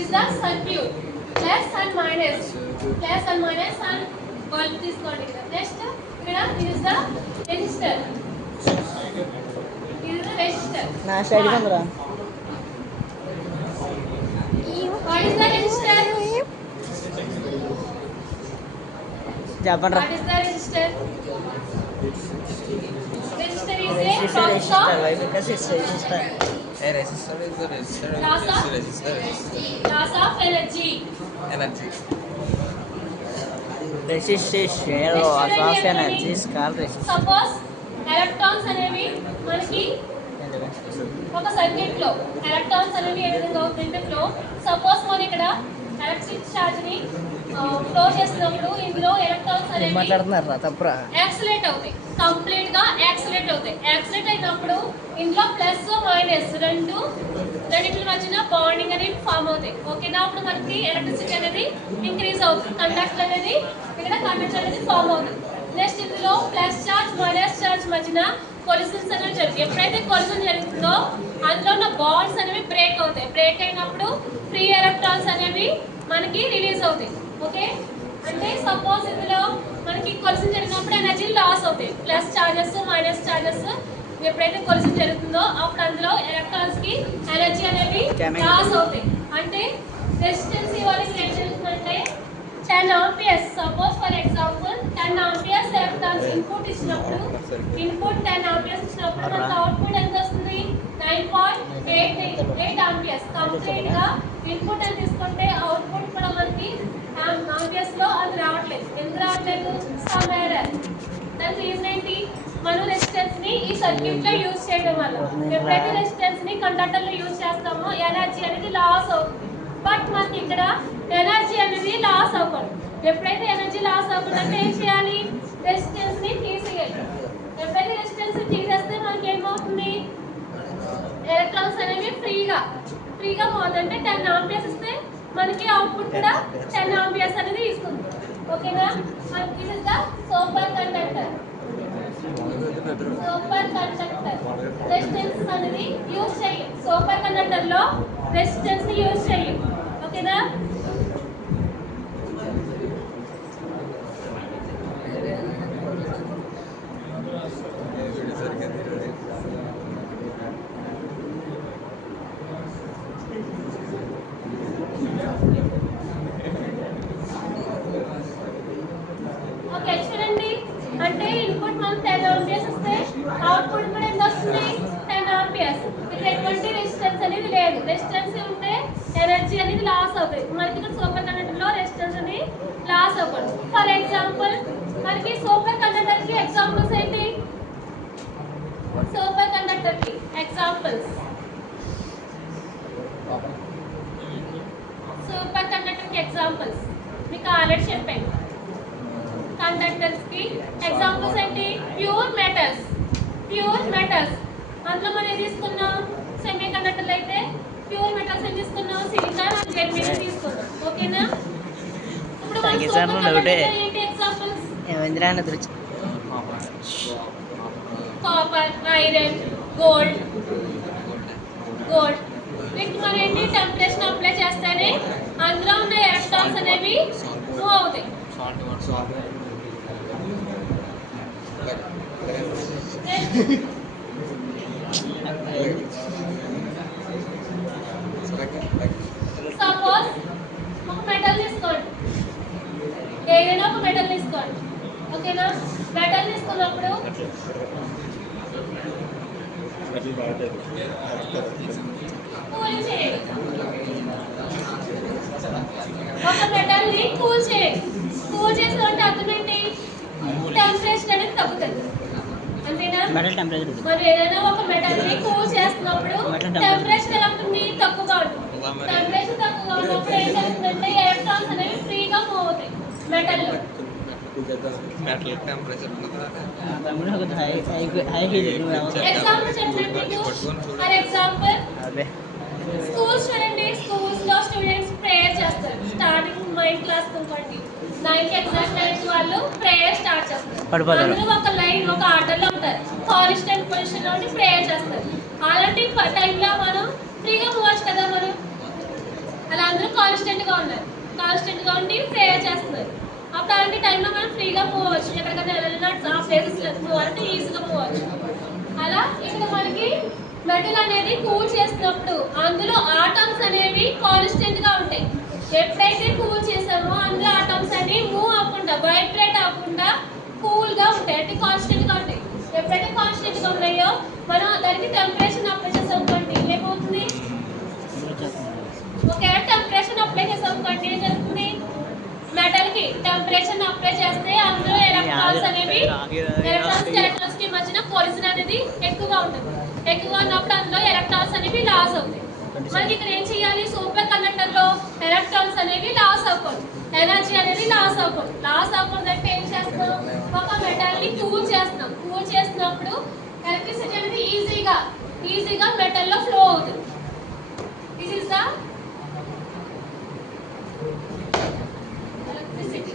is the circuit. Plus and minus. Plus and minus and bulb తీసుకోండి ఇక్కడ. Next ఇక్కడ this is the resistor. This is the resistor. నా side కొందరా What is the resistor? చెప్పండి రా What is the resistor? Resistor is a process of resistor is the resistor. Loss of? Resistor. loss of energy. Energy. రెసిస్టేషన్ loss of energy is called resistance. Suppose electrons అనేవి మనకి ఒక circuit లో electrons అనేవి ఏ విధంగా అవుతుందంటే ఫ్లో. సపోజ్ మనం ఇక్కడ ఎలక్ట్రిక్ ఛార్జ్ ని ఫ్లో చేసినప్పుడు ఇందులో ఎలక్ట్రాన్స్ అనేవి మాట్లాడుతున్నారా తప్పురా యాక్సిలేట్ అవుతాయి, కంప్లీట్ గా యాక్సిలేట్ అవుతాయి. యాక్సిలేట్ అయినప్పుడు ఇందులో ప్లస్ మైనస్ రెండింటి మధ్యన బాండింగ్ అనేది ఫామ్ అవుతాయి. ఓకేనా, అప్పుడు మనకి ఎలక్ట్రిసిటీ అనేది ఇంక్రీజ్ అవుతుంది, కండక్టర్ అనేది ఇక్కడ కండక్టర్ అనేది ఫామ్ అవుతుంది. నెక్స్ట్ ఇందులో ప్లస్ ఛార్జ్ మైనస్ ఛార్జ్ మధ్యన కొలిజన్స్ అనేవి జరుగుతాయి. ఎప్పుడైతే కొలిజన్ జరుగుతుందో అందులో ఉన్న బాండ్స్ అనేవి బ్రేక్ అవుతాయి. బ్రేక్ అయినప్పుడు ఫ్రీ ఎలక్ట్రాన్స్ అనేవి మనకి రిలీజ్ అవుతాయి. ఓకే, అంటే సపోజ్ ఇందులో మనకి కొలిజన్ జరిగినప్పుడు ఎనర్జీ లాస్ అవుతాయి. ప్లస్ ఛార్జెస్ మైనస్ ఛార్జెస్ ఎప్పుడైతే కొలిజన్ జరుగుతుందో అప్పుడు అందులో ఎలక్ట్రాన్స్ కి ఎనర్జీ అనేవి లాస్ అవుతాయి. అంటే రెసిస్టెన్స్ వాళ్ళకి ఏం జరుగుతుందంటే 10 amperes. Suppose for example 10 amperes electrons input ఇచ్చినప్పుడు ఇన్పుట్ 10 amperes ఇచ్చినప్పుడు మనకు అవుట్పుట్ ఎంత వస్తుంది? 9.88 amperes. కంప్లీట్ గా ఇన్పుట్ అని తీసుకుంటే అవుట్పుట్ కూడా మనకి amperes లో అది రావట్లేదు. ఎందుకు రావట్లేదు? Some error. దాని రీజన్ ఏంటి? మనం రెసిస్టెన్స్ ని ఈ సర్క్యూట్ లో యూజ్ చేయడం వల్ల. ఎప్పుడైతే రెసిస్టెన్స్ ని కండక్టర్ లో యూజ్ చేస్తామో ఎనర్జీ అనేది లాస్ అవుతుంది. బట్ మనకి ఇక్కడ ఎనర్జీ అనేది లాస్ అవ్వకూడదు. ఎప్పుడైతే ఎనర్జీ లాస్ అవ్వకుండా ఏం చేయాలి? రెసిస్టెన్స్ ని తీసేయాలి. ఎప్పుడైతే రెసిస్టెన్స్ ని తీసేస్తే మనకి ఏమవుతుంది? ఎలక్ట్రాన్స్ అనేవి ఫ్రీగా పోతుంటే 10 amperes ఇస్తే మనకి అవుట్పుట్ కూడా 10 amperes అనేది ఇస్తుంది. ఓకేనా, మనకి this is the super conductor. Super conductor resistance అనేది యూజ్ చేయం. సూపర్ కండక్టర్ లో రెసిస్టెన్స్ ని యూజ్ చేయం. ఓకేనా, ఓకే చూడండి. అంటే ఇన్పుట్ మనం 10 amperes ఇస్తే అవుట్పుట్ కూడా ఎంత వస్తుంది? 10 amperes. ఇక్కడ ఎటువంటి రెసిస్టెన్స్ అనేది లేదు. రెసిస్టెన్స్ ఉంటే ఎనర్జీ అనేది లాస్ అవుతుంది. మనకి ఇక్కడ సూపర్ కండక్టర్ లో రెసిస్టెన్స్ అనేది లాస్ అవ్వదు. ఫర్ ఎగ్జాంపుల్ మనకి సూపర్ కండక్టర్ కి ఎగ్జాంపుల్స్ ఏంటి? సూపర్ కండక్టర్ కి ఎగ్జాంపుల్స్ సూపర్ కండక్టర్ కి ఎగ్జాంపుల్స్ మీకు ఆల్రెడీ చెప్పాను. కండక్టర్స్ కి ఎగ్జాంపుల్స్ ఏంటి? Pure metals. అందులో మనం ఏం తీసుకున్నాం? సెమీ కండక్టర్లు అయితే ప్యూర్ మెటల్స్ ఏం తీసుకున్నాం? సిలికాన్ అండ్ జెర్మేనియం తీసుకున్నాం. ఓకేనా, ఇప్పుడు మనం సూపర్ కండక్టర్ ఏంటి ఎగ్జాంపుల్స్? Copper, iron, gold. వీటికి మనం ఏంటి? టెంపరేచర్ అప్లై చేస్తేనే అందులో ఉన్న ఎలక్ట్రాన్స్ అనేవి మూవ్ అవుతాయి. సపోజ్ ఒక మెటల్ తీసుకోండి, ఏదైనా ఒక మెటల్ తీసుకోండి. ఓకేనా, మెటల్ తీసుకున్నప్పుడు కూల్ చేయండి. ఒక మెటల్ ని కూల్ చేయండి. కూల్ చేసినట్టు అర్థం ఏంటి? టెంపరేచర్ అనేది తగ్గుతుంది. అంతేనా? మరి ఏదైనా ఒక మెటల్ ని కూల్ చేస్తున్నప్పుడు టెంపరేచర్ ఎలా ఉంటుంది? తక్కువగా ఉంటుంది. టెంపరేచర్ తక్కువగా ఉన్నప్పుడు ఏం జరుగుతుందంటే ఎలక్ట్రాన్స్ అనేవి ఫ్రీగా మూవ్ అవుతాయి మెటల్ లో. ఎగ్జాంపుల్ చెప్పండి మీకు. ఫర్ ఎగ్జాంపుల్ స్కూల్స్ చూడండి. స్కూల్స్ లో స్టూడెంట్స్ ప్రేయర్ చేస్తారు. స్టార్టింగ్ మైండ్ క్లాస్ అనుకోండి, 9కి ఎగ్జాక్ట్ 9 వాళ్ళు ప్రేయర్ స్టార్ట్ చేస్తారు. అందరూ ఒక లైన్ ఒక ఆర్డర్ లో ఉంటారు. కాన్స్టెంట్ పొజిషన్ లో ప్రేయర్ చేస్తారు. అలాంటి టైంలో మనం ఫ్రీగా మూవ్ అవ్వచ్చు కదా. మనం అలా అందరూ కాన్స్టెంట్గా ఉన్నారు, కాన్స్టెంట్గా ఉండి ప్రేయర్ చేస్తున్నారు. అప్పుడు అలాంటి టైంలో మనం ఫ్రీగా మూవ్ అవ్వచ్చు, ఎక్కడికైనా వెళ్ళినా ఆ ప్లేసెస్ మూవ్ అంటే ఈజీగా మూవ్ అవ్వచ్చు. అలా ఇక్కడ మనకి మెటల్ అనేది కూల్ చేసినప్పుడు అందులో ఆటమ్స్ అనేవి కాన్స్టెంట్గా ఉంటాయి. ఎప్పుడైతే కూల్ చేసామో అందులో ఆటమ్స్ అనేవి మూవ్ అవ్వకుండా వైబ్రేట్ అవ్వకుండా కూల్గా ఉంటాయి, అంటే కాన్స్టెంట్గా ఉంటాయి. ఎప్పుడైతే కాన్స్టెంట్గా ఉన్నాయో మనం దానికి టెంపరేచర్ అప్లై చేసాం అనుకోండి ఏమవుతుంది, ఓకే టెంపరేచర్ అప్లై చేసాం అనుకోండి ఏం జరుగుతుంది, మెటల్కి టెంపరేచర్ అప్లై చేస్తే అందులో ఎలక్ట్రాన్స్ అనేవి ఎలక్ట్రాన్స్ కి మధ్యన కొలిజన్ అనేది ఎక్కువగా ఉంటుంది. ఎక్కువగా ఉన్నప్పుడు అందులో ఎలక్ట్రాన్స్ అనేవి లాస్ అవుతాయి. మనకి ఇక్కడ ఏం చేయాలి, సూపర్ కండక్టర్ లో ఎలక్ట్రాన్స్ అనేవి లాస్ అవ్వకూడదు, ఎనర్జీ అనేది లాస్ అవ్వకూడదు. లాస్ అవ్వకూడదు అంటే ఏం చేస్తాం, ఒక మెటల్ ని కూల్ చేస్తున్నాం. కూల్ చేసినప్పుడు ఎలక్ట్రిసిటీ అనేది ఈజీగా మెటల్ లో ఫ్లో అవుతుంది. This is the electricity.